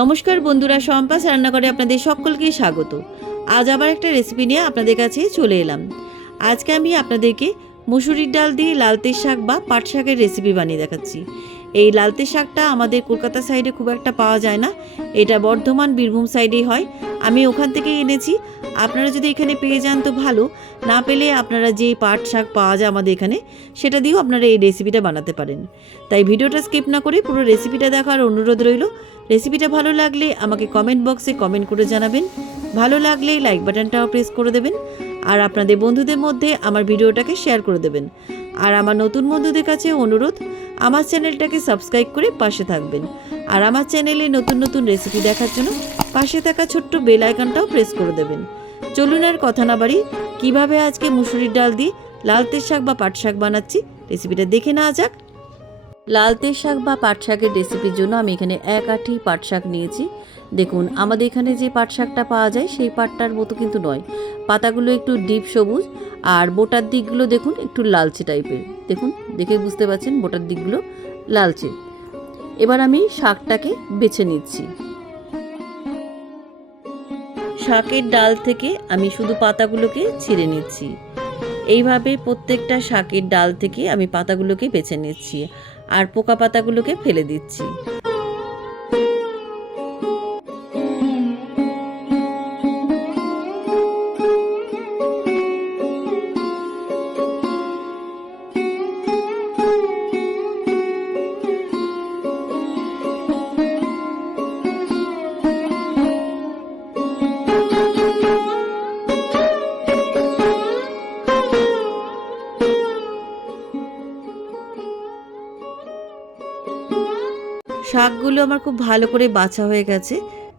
নমস্কার বন্ধুরা, সম্পাস রান্নাঘরে আপনাদের সকলকে স্বাগত। আজ আবার একটা রেসিপি নিয়ে আপনাদের কাছে চলে এলাম। আজকে আমি আপনাদেরকে মুসুরির ডাল দিয়ে লালতের শাক বা পাট শাকের রেসিপি বানিয়ে দেখাচ্ছি। এই লালতের শাকটা আমাদের কলকাতা সাইডে খুব একটা পাওয়া যায় না, এটা বর্ধমান বীরভূম সাইডেই হয়। আমি ওখান থেকেই এনেছি। আপনারা যদি এখানে পেয়ে যান তো ভালো, না পেলে আপনারা যে পাট শাক পাওয়া যায় আমাদের এখানে সেটা দিয়েও আপনারা এই রেসিপিটা বানাতে পারেন। তাই ভিডিওটা স্কিপ না করে পুরো রেসিপিটা দেখার অনুরোধ রইল। রেসিপিটা ভালো লাগলে আমাকে কমেন্ট বক্সে কমেন্ট করে জানাবেন, ভালো লাগলে লাইক বাটনটাও প্রেস করে দেবেন, আর আপনাদের বন্ধুদের মধ্যে আমার ভিডিওটাকে শেয়ার করে দেবেন। আর আমার নতুন বন্ধুদের কাছে অনুরোধ, আমার চ্যানেলটাকে সাবস্ক্রাইব করে পাশে থাকবেন। আর আমার চ্যানেলে নতুন নতুন রেসিপি দেখার জন্য পাশে থাকা ছোট্ট বেল আইকনটাও প্রেস করে দেবেন। চলুন আর কথা না বাড়ি, কীভাবে আজকে মুসুরির ডাল দিয়ে লালতের শাক বা পাট শাক বানাচ্ছি রেসিপিটা দেখে নেওয়া যাক। লালতের শাক বা পাট শাকের রেসিপির জন্য আমি এখানে 1 আঁটি পাট শাক নিয়েছি। দেখুন, আমাদের এখানে যে পাট শাকটা পাওয়া যায় সেই পাটটার মতো কিন্তু নয়। পাতাগুলো একটু ডিপ সবুজ, আর বোটার দিকগুলো দেখুন একটু লালচে টাইপের। দেখুন, দেখে বুঝতে পারছেন বোটার দিকগুলো লালচে। এবার আমি শাকটাকে বেছে নিচ্ছি। শাকের ডাল থেকে আমি শুধু পাতাগুলোকে ছিঁড়ে নিচ্ছি। এইভাবে প্রত্যেকটা শাকের ডাল থেকে আমি পাতাগুলোকে বেছে নিচ্ছি, আর পোকা পাতাগুলোকে ফেলে দিচ্ছি। শাকগুলো আমার খুব ভালো করে বাছা হয়ে গেছে।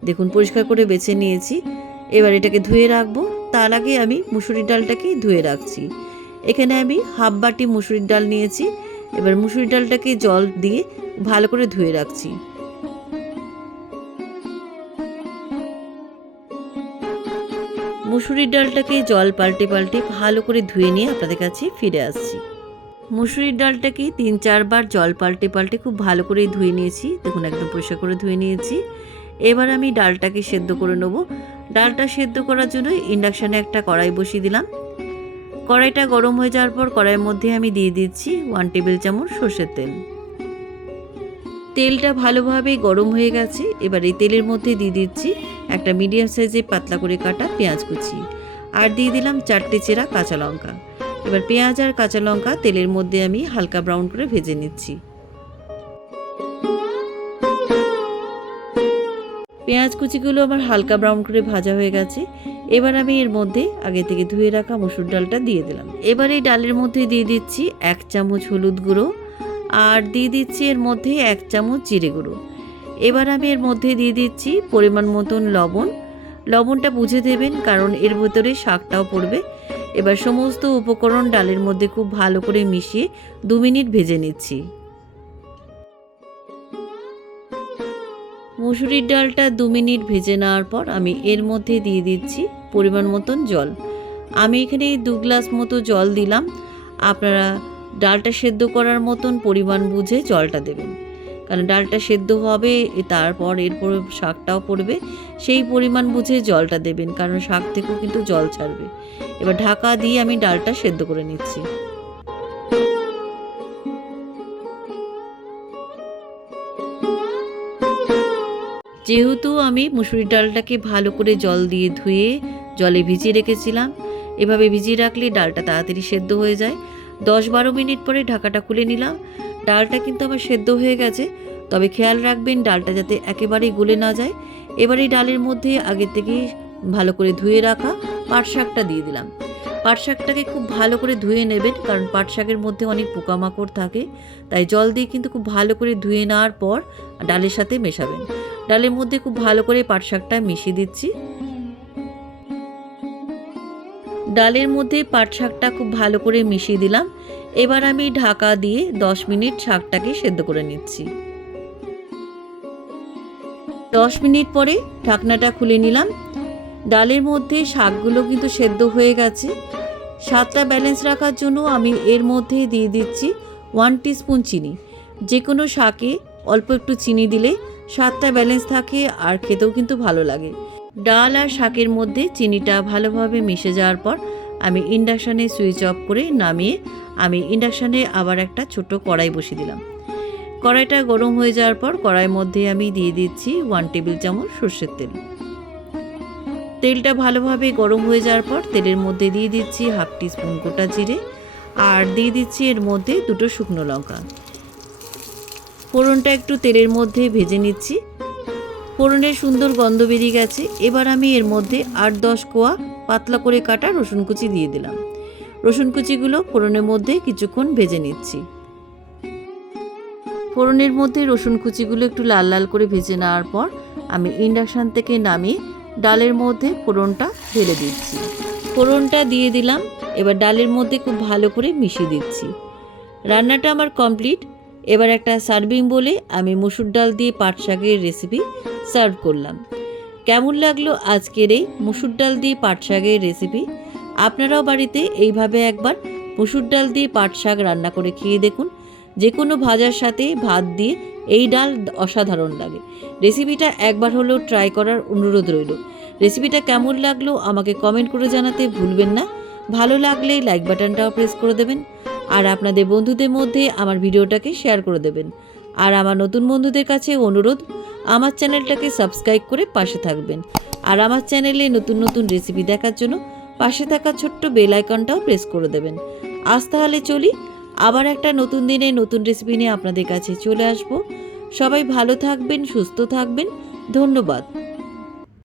দেখুন, পরিষ্কার করে বেছে নিয়েছি। এবার এটাকে ধুয়ে রাখবো। তার আগে আমি মুসুরির ডালটাকে ধুয়ে রাখছি। এখানে আমি হাফ বাটি মুসুরির ডাল নিয়েছি। এবার মুসুরির ডালটাকে জল দিয়ে ভালো করে ধুয়ে রাখছি। মুসুরির ডালটাকে জল পাল্টে পাল্টে ভালো করে ধুয়ে নিয়ে আপনাদের কাছে ফিরে আসছি। মুসুরির ডালটাকে 3-4 বার জল পাল্টে পাল্টে খুব ভালো করে ধুয়ে নিয়েছি। দেখুন, একদম পরিষ্কার করে ধুয়ে নিয়েছি। এবার আমি ডালটাকে সেদ্ধ করে নেব। ডালটা সেদ্ধ করার জন্য ইন্ডাকশানে একটা কড়াই বসিয়ে দিলাম। কড়াইটা গরম হয়ে যাওয়ার পর কড়াইয়ের মধ্যে আমি দিয়ে দিচ্ছি 1 টেবিল চামচ সর্ষের তেল। তেলটা ভালোভাবে গরম হয়ে গেছে। এবার এই তেলের মধ্যে দিয়ে দিচ্ছি একটা মিডিয়াম সাইজে পাতলা করে কাটা পেঁয়াজ কুচি, আর দিয়ে দিলাম 4টে চেরা কাঁচা লঙ্কা। এবার পেঁয়াজ আর কাঁচা লঙ্কা তেলের মধ্যে আমি হালকা ব্রাউন করে ভেজে নিচ্ছি। পেঁয়াজ কুচিগুলো আমার হালকা ব্রাউন করে ভাজা হয়ে গেছে। এবার আমি এর মধ্যে আগে থেকে ধুয়ে রাখা মসুর ডালটা দিয়ে দিলাম। এবার এই ডালের মধ্যে দিয়ে দিচ্ছি 1 চামচ হলুদ গুঁড়ো, আর দিয়ে দিচ্ছি এর মধ্যে 1 চামচ জিরে গুঁড়ো। এবার আমি এর মধ্যে দিয়ে দিচ্ছি পরিমাণ মতন লবণ। লবণটা বুঝে দেবেন, কারণ এর ভেতরে শাকটাও পড়বে। এবার সমস্ত উপকরণ ডালের মধ্যে খুব ভালো করে মিশিয়ে 2 মিনিট ভেজে নিচ্ছি। মুসুরির ডালটা 2 মিনিট ভেজে নেওয়ার পর আমি এর মধ্যে দিয়ে দিচ্ছি পরিমাণ মতন জল। আমি এখানে 2 গ্লাস মতো জল দিলাম। আপনারা ডালটা সেদ্ধ করার মতন পরিমাণ বুঝে জলটা দেবেন, কারণ ডালটা সেদ্ধ হবে, তারপর এরপর শাকটাও পড়বে। সেই পরিমাণ বুঝে জলটা দেবেন, কারণ শাক থেকেও কিন্তু জল ছাড়বে। এবার ঢাকা দিয়ে আমি ডালটা সেদ্ধ করে নিচ্ছি। যেহেতু আমি মুসুরির ডালটাকে ভালো করে জল দিয়ে ধুয়ে জলে ভিজিয়ে রেখেছিলাম, এভাবে ভিজিয়ে রাখলে ডালটা তাড়াতাড়ি সেদ্ধ হয়ে যায়। 10-12 মিনিট পরে ঢাকাটা খুলে নিলাম। ডালটা কিন্তু আমার সেদ্ধ হয়ে গেছে, তবে খেয়াল রাখবেন ডালটা যাতে একেবারেই গলে না যায়। এবার এই ডালের মধ্যে আগে থেকেই ভালো করে ধুয়ে রাখা পাট শাকটা দিয়ে দিলাম। পাট শাকটাকে খুব ভালো করে ধুয়ে নেবেন, কারণ পাট শাকের মধ্যে অনেক পোকামাকড় থাকে। তাই জল দিয়ে কিন্তু খুব ভালো করে ধুয়ে নেওয়ার পর ডালের সাথে মেশাবেন। ডালের মধ্যে খুব ভালো করে পাট শাকটা মিশিয়ে দিচ্ছি। ডালের মধ্যে পাট শাকটা খুব ভালো করে মিশিয়ে দিলাম। এবার আমি ঢাকা দিয়ে 10 মিনিট শাকটাকে সেদ্ধ করে নিচ্ছি। 10 মিনিট পরে ঢাকনাটা খুলে নিলাম। ডালের মধ্যে শাকগুলো কিন্তু সেদ্ধ হয়ে গেছে। স্বাদটা ব্যালেন্স রাখার জন্য আমি এর মধ্যে দিয়ে দিচ্ছি 1 টিস্পুন চিনি। যে কোনো শাকে অল্প একটু চিনি দিলে স্বাদটা ব্যালেন্স থাকে আর খেতেও কিন্তু ভালো লাগে। ডাল আর শাকের মধ্যে চিনিটা ভালোভাবে মিশে যাওয়ার পর আমি ইন্ডাকশানে সুইচ অফ করে নামিয়ে আমি ইন্ডাকশানে আবার একটা ছোট কড়াই বসিয়ে দিলাম। কড়াইটা গরম হয়ে যাওয়ার পর কড়াইয়ের মধ্যে আমি দিয়ে দিচ্ছি 1 টেবিল চামচ সর্ষের তেল। তেলটা ভালোভাবে গরম হয়ে যাওয়ার পর তেলের মধ্যে দিয়ে দিচ্ছি 1/2 টিস্পুন গোটা জিরে আর দিয়ে দিচ্ছি এর মধ্যে 2 শুকনো লঙ্কা। ফোড়নটা একটু তেলের মধ্যে ভেজে নিচ্ছি। ফোড়নের সুন্দর গন্ধ বেরিয়ে গেছে। এবার আমি এর মধ্যে 8-10 কোয়া পাতলা করে কাটা রসুন কুচি দিয়ে দিলাম। রসুন কুচিগুলো ফোড়নের মধ্যে কিছুক্ষণ ভেজে নিচ্ছি। ফোড়নের মধ্যে রসুন কুচিগুলো একটু লাল লাল করে ভেজে নেওয়ার পর আমি ইন্ডাকশান থেকে নামিয়ে ডালের মধ্যে ফোড়নটা ঢেলে দিচ্ছি। ফোড়নটা দিয়ে দিলাম। এবার ডালের মধ্যে খুব ভালো করে মিশিয়ে দিচ্ছি। রান্নাটা আমার কমপ্লিট। এবার একটা সার্ভিং বলে আমি মসুর ডাল দিয়ে পাট শাকের রেসিপি সার্ভ করলাম। কেমন লাগলো আজকের এই মসুর ডাল দিয়ে পাট শাকের রেসিপি? আপনারাও বাড়িতে এইভাবে একবার মসুর ডাল দিয়ে পাট শাক রান্না করে খেয়ে দেখুন। যে কোনো ভাজার সাথে ভাত দিয়ে এই ডাল অসাধারণ লাগে। রেসিপিটা একবার হলেও ট্রাই করার অনুরোধ রইল। রেসিপিটা কেমন লাগলো আমাকে কমেন্ট করে জানাতে ভুলবেন না। ভালো লাগলে লাইক বাটনটাও প্রেস করে দেবেন আর আপনাদের বন্ধুদের মধ্যে আমার ভিডিওটাকে শেয়ার করে দেবেন। আর আমার নতুন বন্ধুদের কাছে অনুরোধ, আমার চ্যানেলটাকে সাবস্ক্রাইব করে পাশে থাকবেন। আর আমার চ্যানেলে নতুন নতুন রেসিপি দেখার জন্য পাশে থাকা ছোট্ট বেল আইকনটাও প্রেস করে দেবেন। আজ তাহলে চলি, আবার একটা নতুন দিনে নতুন রেসিপি নিয়ে আপনাদের কাছে চলে আসব। সবাই ভালো থাকবেন, সুস্থ থাকবেন। ধন্যবাদ।